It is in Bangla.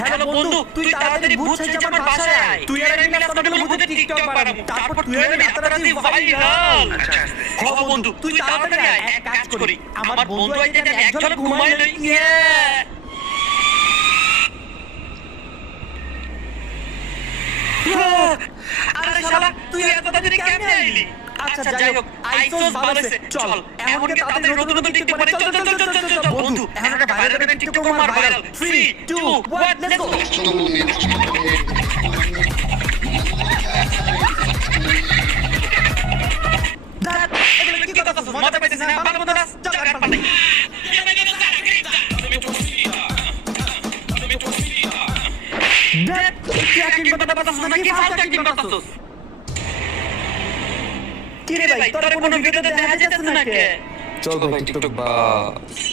হ্যালো বন্ধু, তুই তাড়াতাড়ি ভূত সাইজে আমার বাসায় আয়। তুই আর আমি মিলে সবাই ভূতের টিকটক বানাবো। তারপর তুই আর আমি রাতারাতি ভাইরাল। হ বন্ধু, তুই তাড়াতাড়ি আয়। এক কাজ করি, আমার বন্ধু আইতে আমি এক ঝলক ঘুমাই লই। আরে শালা, তুই এত তাড়াতাড়ি কেমনে আইলি? আচ্ছা যাই হোক, আইসোস ভালো হইছে। চল এখন কি তাড়াতাড়ি নতুন নতুন টিকটক বানাই। চল চল চল চল চল চল বন্ধু, এখন একটা ভাইরাল টিকটক মার ভাইরাল। 3 2 1 let's go. দাঁড়া, এগুলো কি কথা বলছিস? মজা পাইছিস না? ভালো মতো নাচ, চল গান পাল্টাই। দেখ, কি অ্যাক্টিং করতে পারতাছিস না? কি ফালতু অ্যাক্টিং করতাছিস? কি রে ভাই, তোর কোনো ভিডিওতে দেখা যাচ্ছে না কে? চল ভাই টিকটক বাস।